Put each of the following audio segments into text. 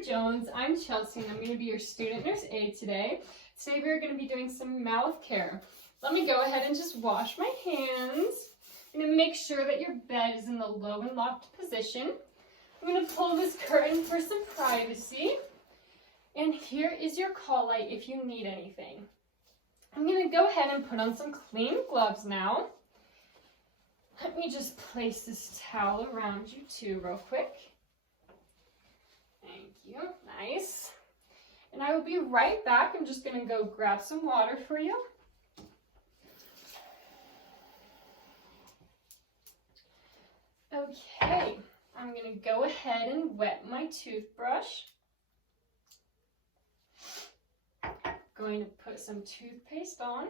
Mr. Jones. I'm Chelsea and I'm going to be your student nurse aide today. Today we're going to be doing some mouth care. Let me go ahead and just wash my hands. I'm going to make sure that your bed is in the low and locked position. I'm going to pull this curtain for some privacy. And here is your call light if you need anything. I'm going to go ahead and put on some clean gloves now. Let me just place this towel around you too real quick. Thank you. Nice. And I will be right back. I'm just going to go grab some water for you. Okay, I'm going to go ahead and wet my toothbrush. Going to put some toothpaste on.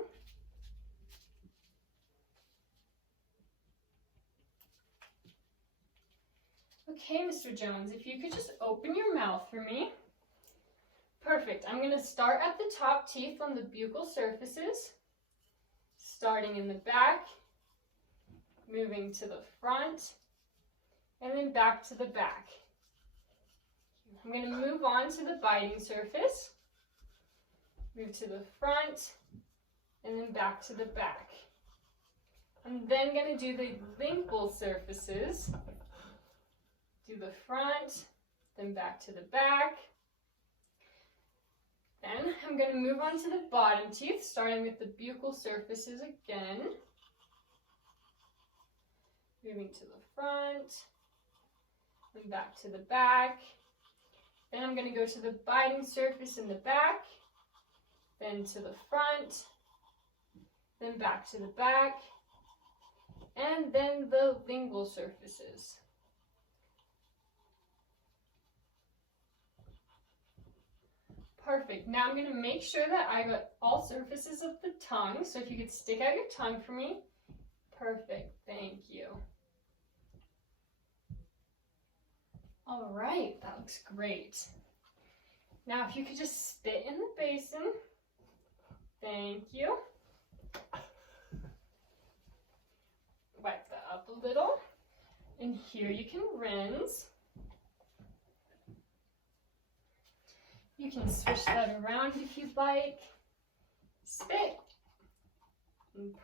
Okay, Mr. Jones, if you could just open your mouth for me. Perfect. I'm going to start at the top teeth on the buccal surfaces, starting in the back, moving to the front, and then back to the back. I'm going to move on to the biting surface, move to the front, and then back to the back. I'm then going to do the lingual surfaces. Do the front, then back to the back. Then I'm going to move on to the bottom teeth, starting with the buccal surfaces again. Moving to the front, then back to the back. Then I'm going to go to the biting surface in the back, then to the front, then back to the back, and then the lingual surfaces. Perfect. Now I'm going to make sure that I got all surfaces of the tongue. So if you could stick out your tongue for me. Perfect. Thank you. All right. That looks great. Now if you could just spit in the basin. Thank you. Wipe that up a little. And here you can rinse. You can switch that around if you'd like. Spit.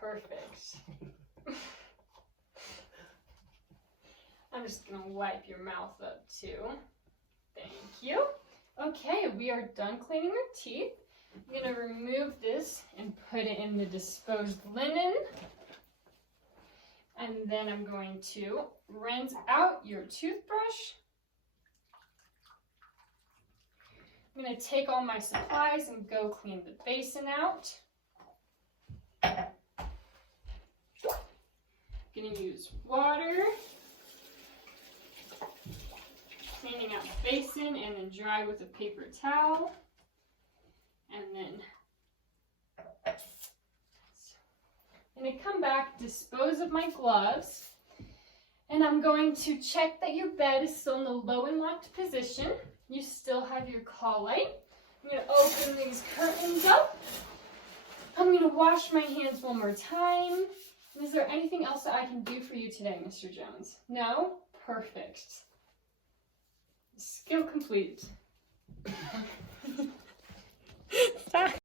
Perfect. I'm just going to wipe your mouth up too. Thank you. Okay, we are done cleaning our teeth. I'm going to remove this and put it in the disposed linen. And then I'm going to rinse out your toothbrush. I'm going to take all my supplies and go clean the basin out. Going to use water, cleaning out the basin, and then dry with a paper towel. And then I'm going to come back, dispose of my gloves, and I'm going to check that your bed is still in the low and locked position. You still have your call light. I'm going to open these curtains up. I'm going to wash my hands one more time. Is there anything else that I can do for you today, Mr. Jones? No? Perfect. Skill complete.